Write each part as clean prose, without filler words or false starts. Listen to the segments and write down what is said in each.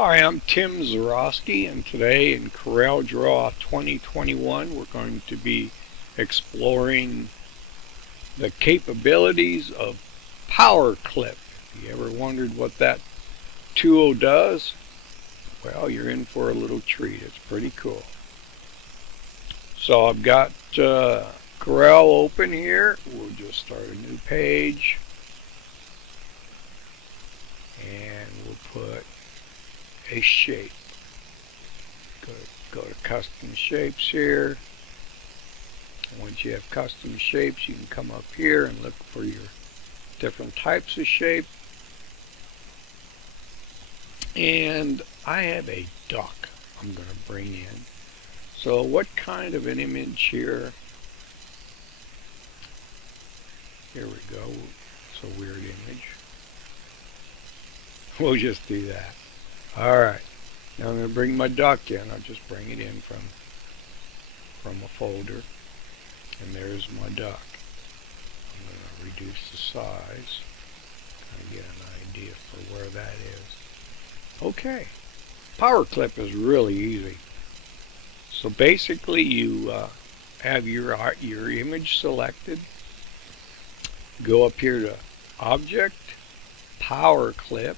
Hi, I'm Tim Zurawski, and today in CorelDraw 2021 we're going to be exploring the capabilities of Powerclip. If you ever wondered what that tool does, well, you're in for a little treat. It's pretty cool. So I've got Corel open here. We'll just start a new page, and we'll put a shape. Go to custom shapes here. Once you have custom shapes, you can come up here and look for your different types of shape. And I have a duck I'm going to bring in. So what kind of an image here? Here we go. It's a weird image. We'll just do that. Alright, now I'm going to bring my duck in. I'll just bring it in from a folder. And there's my duck. I'm going to reduce the size. Kind of get an idea for where that is. Okay, Powerclip is really easy. So basically you have your image selected. Go up here to Object, Powerclip,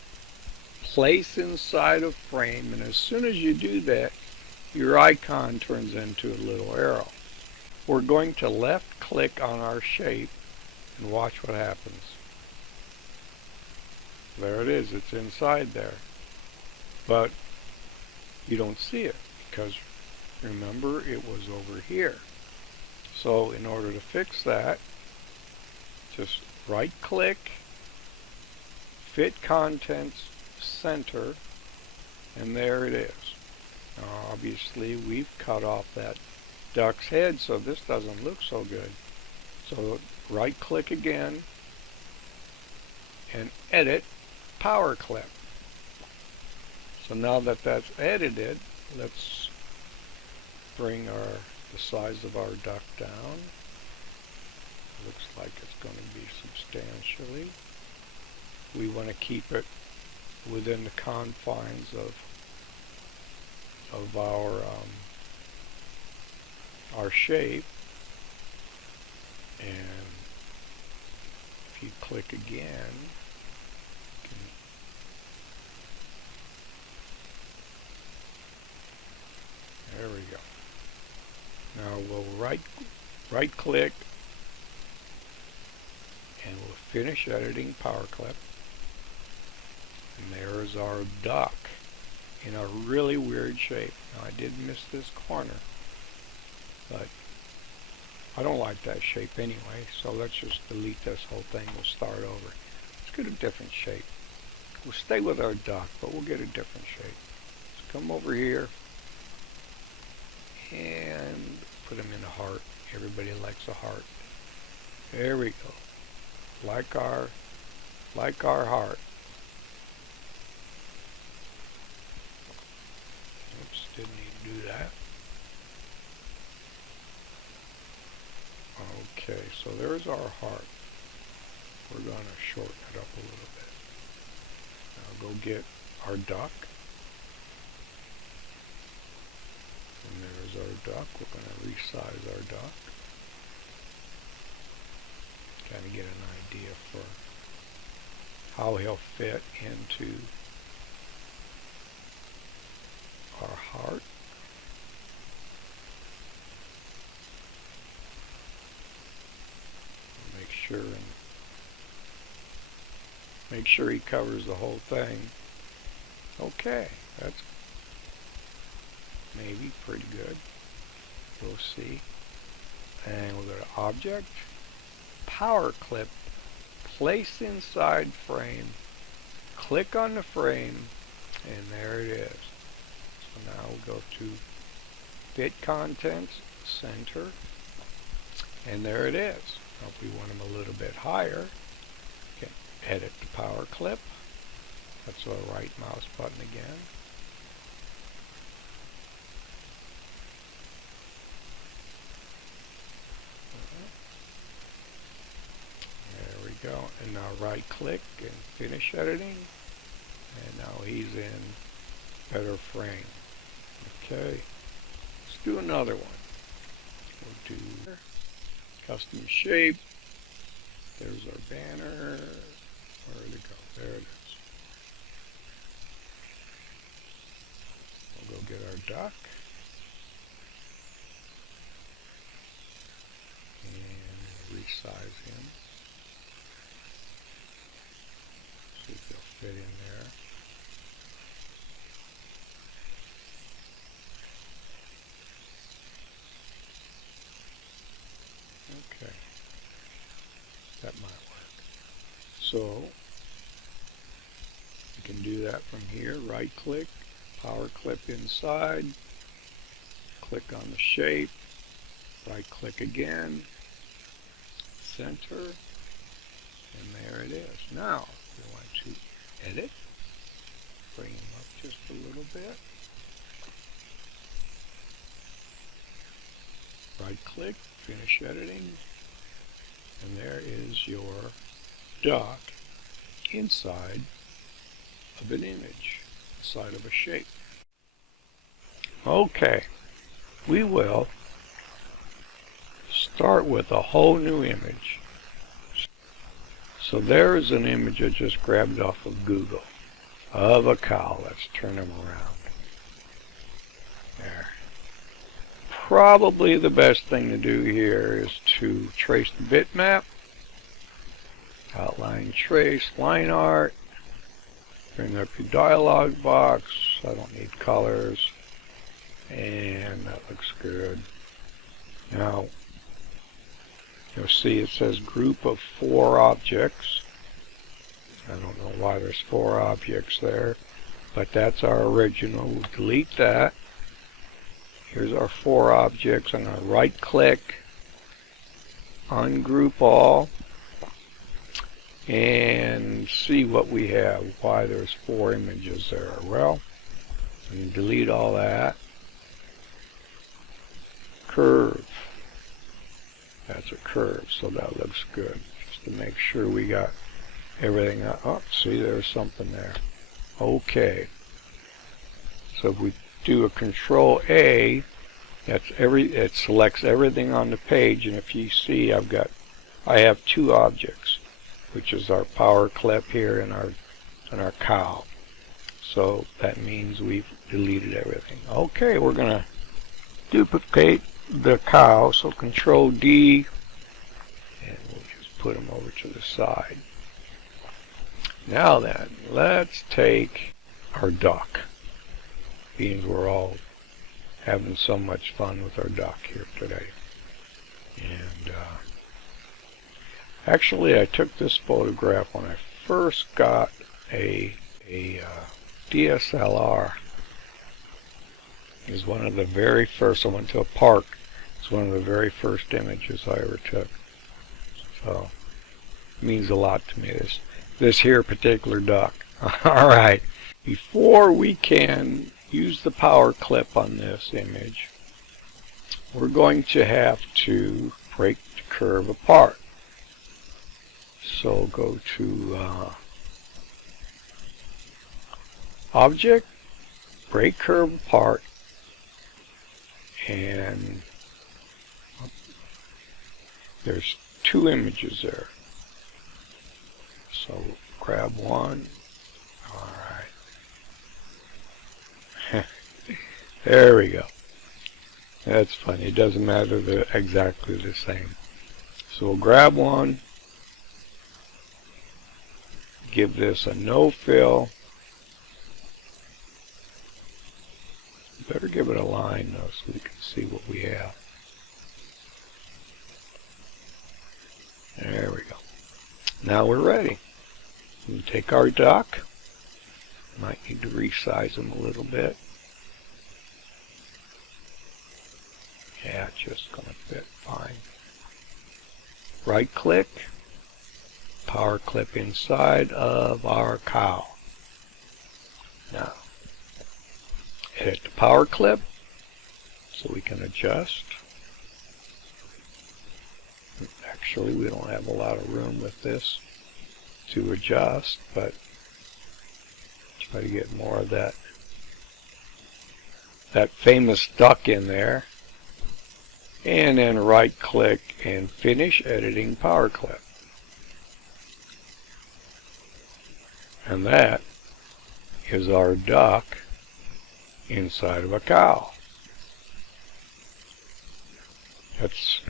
Place inside of frame, and as soon as you do that, your icon turns into a little arrow. We're going to left click on our shape and watch what happens. There it is, it's inside there. But you don't see it because remember it was over here. So in order to fix that, just right click, Fit Contents, Center, and there it is. Now obviously we've cut off that duck's head, so this doesn't look so good. So right click again and edit Powerclip. So now that that's edited, let's bring the size of our duck down. Looks like it's going to be substantially. We want to keep it within the confines of our shape, and if you click again, there we go. Now we'll right click and we'll finish editing Powerclip. And there's our duck in a really weird shape. Now I did miss this corner, but I don't like that shape anyway, so let's just delete this whole thing. We'll start over. Let's get a different shape. We'll stay with our duck, but we'll get a different shape. Let's come over here and put him in a heart. Everybody likes a heart. There we go. Like our heart. Oops, didn't need to do that. Okay, so there's our heart. We're going to shorten it up a little bit. Now go get our duck. And there's our duck. We're going to resize our duck. Kind of get an idea for how he'll fit into our heart. Make sure he covers the whole thing. Okay, that's maybe pretty good. We'll see. And we'll go to Object, Powerclip, Place inside frame, click on the frame, and there it is. So now we'll go to Fit Contents, Center, and there it is. Now if we want them a little bit higher, we can edit the Powerclip. That's the right mouse button again. Go, and now right click and finish editing, and now he's in better frame. Okay, let's do another one. We'll do custom shape. There's our banner. Where did it go? There it is. We'll go get our duck. And resize him. See if he'll fit in there. Okay. That might work. So you can do that from here. Right click, Powerclip inside, click on the shape, right click again, center, and there it is. Now we want to edit, bring him up just a little bit. Right click, finish editing, and there is your duck inside of an image, inside of a shape. Okay, we will start with a whole new image. So there is an image I just grabbed off of Google of a cow. Let's turn him around. There. Probably the best thing to do here is to trace the bitmap, outline trace, line art, bring up your dialog box. I don't need colors, and that looks good. Now you'll see it says group of 4 objects. I don't know why there's 4 objects there, but that's our original. We'll delete that. Here's our 4 objects. I'm going to right click, ungroup all, and see what we have, why there's 4 images there. Well, I'm going to delete all that. Curve. That's a curve, so that looks good. Just to make sure we got everything up. Oh, see, there's something there. Okay. So if we do a Control A, it selects everything on the page, and if you see, I have 2 objects, which is our Powerclip here and our cow. So that means we've deleted everything. Okay, we're gonna duplicate the cow, so Control D, and we'll just put them over to the side. Now then, let's take our duck, being we're all having so much fun with our duck here today. And actually, I took this photograph when I first got a DSLR. It was one of the very first. I went to a park. It's one of the very first images I ever took. So it means a lot to me, this here particular duck. All right. Before we can use the Powerclip on this image, we're going to have to break the curve apart. So go to Object, Break Curve Apart, and there's 2 images there. So grab one. Alright. There we go. That's funny. It doesn't matter, they're exactly the same. So we'll grab one. Give this a no fill. Better give it a line though so we can see what we have. There we go. Now we're ready. We take our duck. Might need to resize him a little bit. Yeah, it's just going to fit fine. Right click. Powerclip inside of our cow. Now, edit the Powerclip so we can adjust. Actually, we don't have a lot of room with this to adjust, but try to get more of that that famous duck in there, and then right click and finish editing Powerclip. And that is our duck inside of a cow. That's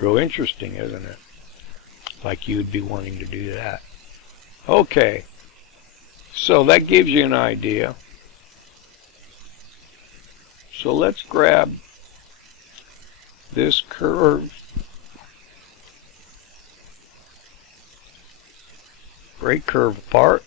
real interesting, isn't it? Like you'd be wanting to do that. Okay, so that gives you an idea. So let's grab this curve, break curve apart,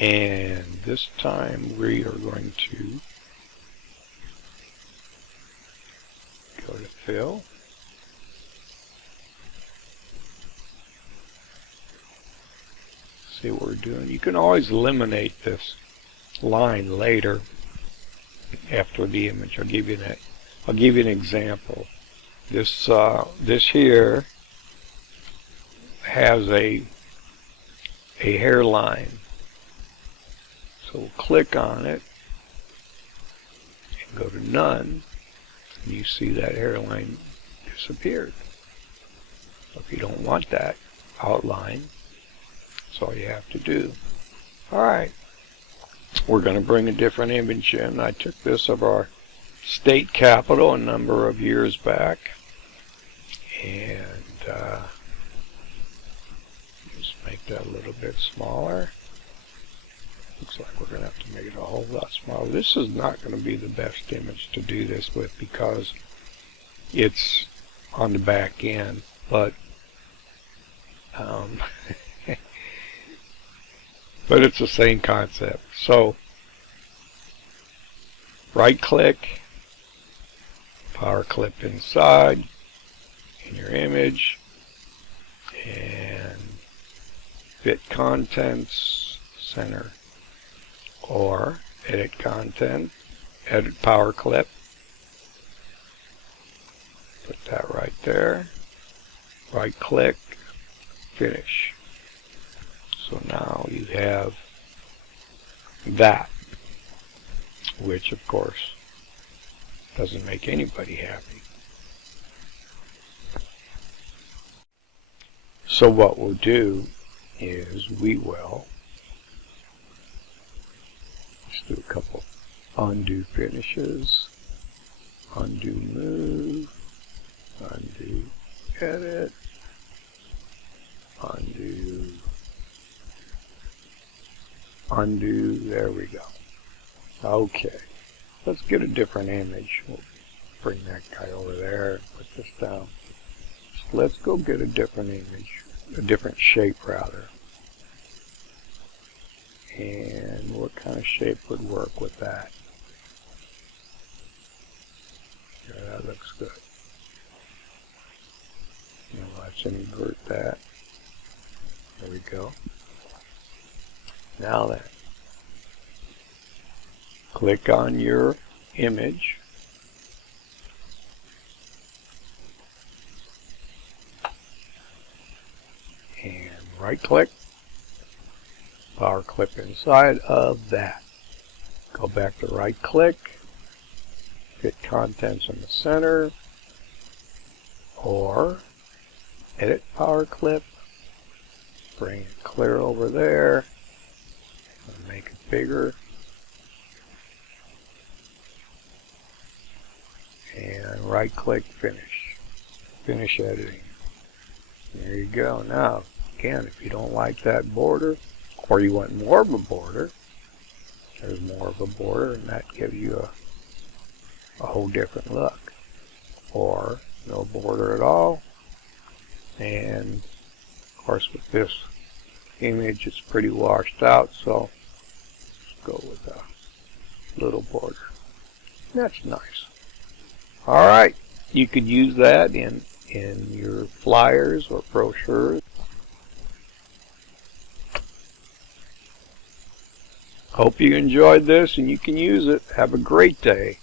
and this time we are going to go to fill, see what we're doing. You can always eliminate this line later after the image. I'll give you an example. This here has a hairline. So we'll click on it and go to none, and you see that hairline disappeared. So if you don't want that outline, that's all you have to do. Alright, we're going to bring a different image in. I took this of our state capitol a number of years back, and just make that a little bit smaller. Looks like we're going to have to make it a whole lot smaller. This is not going to be the best image to do this with because it's on the back end, but but it's the same concept. So right click, Powerclip inside in your image, and fit contents, center, or edit content, edit Powerclip, put that right there, right click, finish. So now you have that, which of course doesn't make anybody happy. So what we'll do is we will just do a couple undo finishes, undo move, undo edit, undo, there we go. Okay, let's get a different image. We'll bring that guy over there and put this down. So let's go get a different image, a different shape rather. And what kind of shape would work with that? Yeah, that looks good. Now let's invert that. There we go. Now then, click on your image, and right click, Powerclip inside of that. Go back to right click, fit contents in the center, or edit Powerclip, bring it clear over there, and make it bigger, and right click, finish editing. There you go. Now again, if you don't like that border, or you want more of a border, there's more of a border, and that gives you a whole different look. Or no border at all, and of course with this image it's pretty washed out, so let's go with a little border. That's nice. Alright, you could use that in your flyers or brochures. Hope you enjoyed this and you can use it. Have a great day.